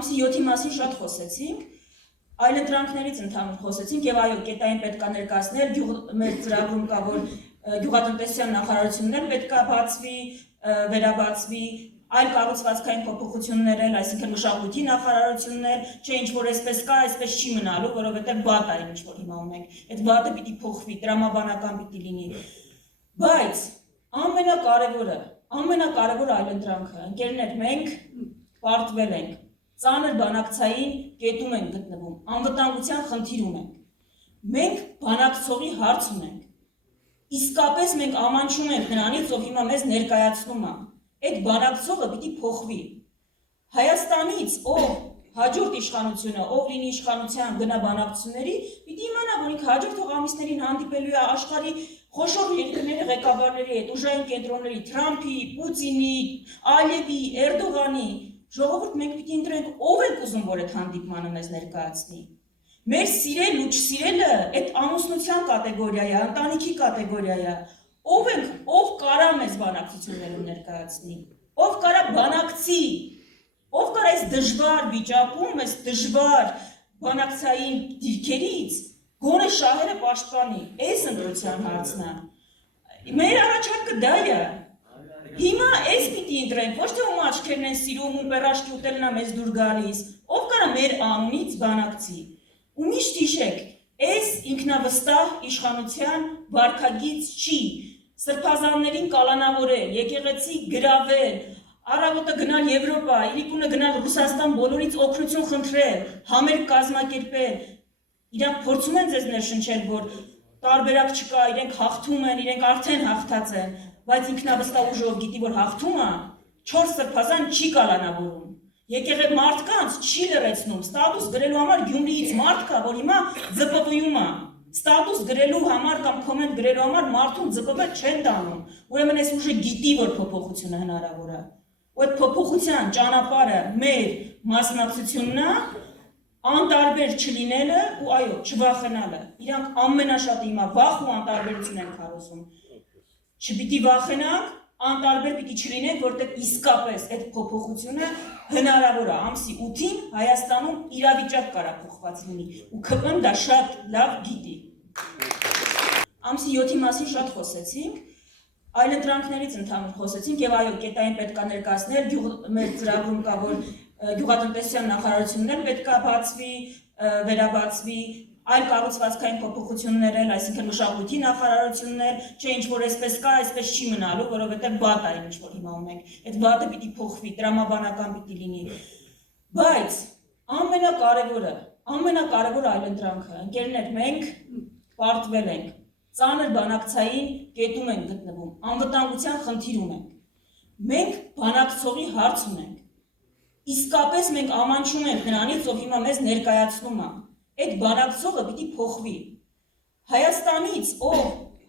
Ամսի 7-ի մասին շատ խոսեցինք, այլընտրանքներից ընդհանուր խոսեցինք եւ այո, կետային պետք է ներկայացնել, մեր ծրագրում կա, որ գյուղատնտեսության նախարարությունն պետք է բացվի, վերաբացվի, այլ կառուցվածքային փոփոխություններ էլ, այսինքն մշակույթի նախարարությունն էլ, չէ ինչ-որ այսպես կա, այսպես չի մնալու, որովհետեւ վատ է ինչ-որ հիմա ունենք, այդ վատը պիտի փոխվի, տրամաբանական պիտի լինի, բայց ամենակարևորը այլընտրանքը, ընկերներ, մենք պարտվել ենք, ծանր բանակցային կետում ենք գտնվում, անվտանգության խնդիր ունենք, մենք բանակցողի հարց ունենք, իսկապես մենք ամանչում ենք նրանից, ով հիմա մեզ ներկայացնում է, այդ բանակցողը պիտի փոխվի, Հայաստանից, ով հաջորդ իշխանությունը, ով լինի իշխանության բնաբանակցությունների, պիտի իմանա, որ ինքը հաջորդ ամիսներին հանդիպելու է աշխարհի խոշոր երկրների ղեկավարների հետ, ուժային կենտրոնների, Թրամփի, Պուտինի, Ալիևի, Էրդողանի, ժողովուրդ մենք պիտի ընտրենք, ով ենք ուզում, որ այդ հանդիպմանը մեզ ներկայացնի։ Մեր սիրել ու չսիրելը այդ ամուսնության կատեգորիա է, ընտանիքի կատեգորիա է, ով կարա մեզ բանակցություններում ներկայացնի, ով կարա բանակցի, ով կարա այս դժվար վիճակում, այս դժվար բանակցային դիրքերից գոնե շահերը պաշտպանի, այս ընտրության հարցն է։ Մեր առաջարկը դա է։ Հիմա այս պիտի ընտրենք, ոչ թե ում աչքերն են սիրում, ում պերաշկի ուտելն է մեզ դուր գալիս, ով կարա մեր անունից բանակցի։ Ու միշտ հիշեք, այս ինքնավստահ իշխանության վարքագիծ չի, սրբազաններին կալանավորել, եկեղեցի գրավել, առավոտը գնալ Եվրոպա, իրիկունը գնալ Ռուսաստան, բոլորից օգնություն խնդրել, համերգ կազմակերպել, իրանք փորձում են ձեզ ներշնչել, որ տարբերակ չկա, իրենք հաղթում են, իրենք արդեն հաղթած են, բայց ինքնավստահ ուժով գիտի, որ հաղթում է, 4 սրբազան չի կալանավորում, եկեղեցի մարդկանց չի լրացնում, ստատուս գրելու համար Գյումրիից մարդ կա, որ հիմա ԶՊՎ-ում է, ստատուս գրելու համար կամ կոմենտ գրելու համար մարդուն ԶՊՎ չեն տանում, ուրեմն այս ուժը գիտի, որ փոփոխությունը հնարավոր է, ու այդ փոփոխության ճանապարհը մեր մասնակցությունն է, անտարբեր չլինելը ու այո, չվախենալը, իրանք ամենաշատը հիմա վախ ու անտարբերություն են քարոզում, չպիտի վախենանք, անտարբեր պիտի չլինենք, որտեղ իսկապես այդ փոփոխությունը հնարավոր է, ամսի 8-ին Հայաստանում իրավիճակ կարա փոխված լինի, ու ՔՊ-ն դա շատ լավ գիտի։ Ամսի 7-ի մասին շատ խոսեցինք, այլընտրանքներից ընդհանուր խոսեցինք եւ այո, կետային պետք է ներկայացնել, մեր ծրագրում կա, որ գյուղատնտեսության նախարարությունն պետք է բացվի, վերաբացվի, այլ կառուցվածքային փոփոխություններ էլ, այսինքն մշակույթի նախարարությունն էլ, չէ ինչ-որ այսպես կա, այսպես չի մնալու, որովհետեւ վատ է ինչ-որ հիմա ունենք, այդ վատը պիտի փոխվի, տրամաբանական պիտի լինի, բայց ամենակարևորը այլընտրանքը, ընկերներ, մենք պարտվել ենք, ծանր բանակցային կետում ենք գտնվում, անվտանգության խնդիր ունենք, մենք բանակցողի հարց ունենք, իսկապես մենք ամանչում ենք նրանից, ով հիմա մեզ ներկայացնում է, այդ բանակցողը պիտի փոխվի, Հայաստանից, ով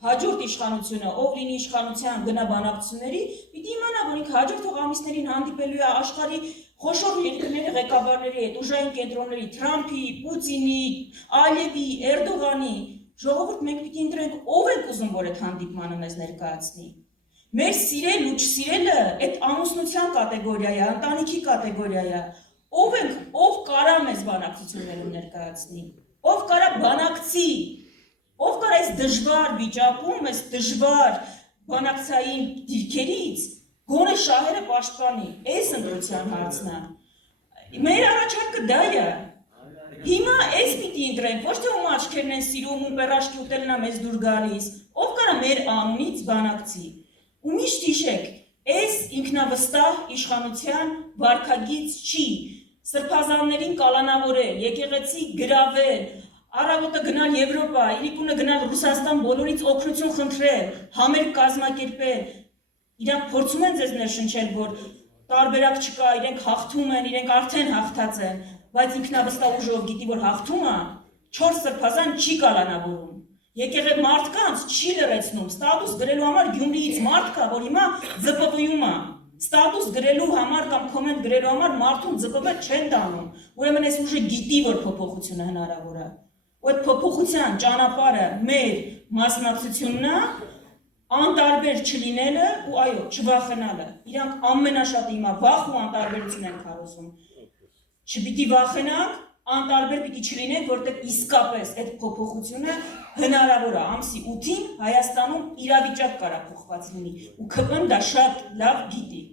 հաջորդ իշխանությունը, ով լինի իշխանության բնաբանակցությունների, պիտի իմանա, որ ինքը հաջորդ ամիսներին հանդիպելու է աշխարհի խոշոր երկրների ղեկավարների հետ, ուժային կենտրոնների, Թրամփի, Պուտինի, Ալիևի, Էրդողանի, ժողովուրդ մենք պիտի ընտրենք, ով ենք ուզում, որ այդ հանդիպմանը մեզ ներկայացնի։ Մեր սիրել ու չսիրելը այդ ամուսնության կատեգորիա է, ընտանիքի կատեգորիա է, ով կարա մեզ բանակցություններում ներկայացնի, ով կարա բանակցի, ով կարա այս դժվար վիճակում, այս դժվար բանակցային դիրքերից գոնե շահերը պաշտպանի, այս ընտրության հարցն է։ Մեր առաջարկը դա է։ Հիմա այս պիտի ընտրենք, ոչ թե ում աչքերն են սիրում, ում պերաշկի ուտելն է մեզ դուր գալիս, ով կարա մեր անունից բանակցի։ Ու միշտ հիշեք, այս ինքնավստահ իշխանության վարքագիծ չի, սրբազաններին կալանավորել, եկեղեցի գրավել, առավոտը գնալ Եվրոպա, իրիկունը գնալ Ռուսաստան, բոլորից օգնություն խնդրել, համերգ կազմակերպել, իրանք փորձում են ձեզ ներշնչել, որ տարբերակ չկա, իրենք հաղթում են, իրենք արդեն հաղթած են, բայց ինքնավստահ ուժով գիտի, որ հաղթում է, 4 սրբազան չի կալանավորում, եկեղեցի մարդկանց չի լրացնում, ստատուս գրելու համար Գյումրիից մարդ կա, որ հիմա ԶՊՎ-ում է, ստատուս գրելու համար կամ կոմենտ գրելու համար մարդուն ԶՊՎ չեն տանում, ուրեմն այս ուժը գիտի, որ փոփոխությունը հնարավոր է, ու այդ փոփոխության ճանապարհը մեր մասնակցությունն է, անտարբեր չլինելը ու այո, չվախենալը, իրանք ամենաշատը հիմա վախ ու անտարբերություն են քարոզում, Չպիտի վախենանք, անտարբեր պիտի չլինենք, որտեղ իսկապես այդ փոփոխությունը հնարավոր է ամսի 8-ին Հայաստանում իրավիճակ կարա փոխված լինի ու ՔՊ-ն դա շատ լավ գիտի։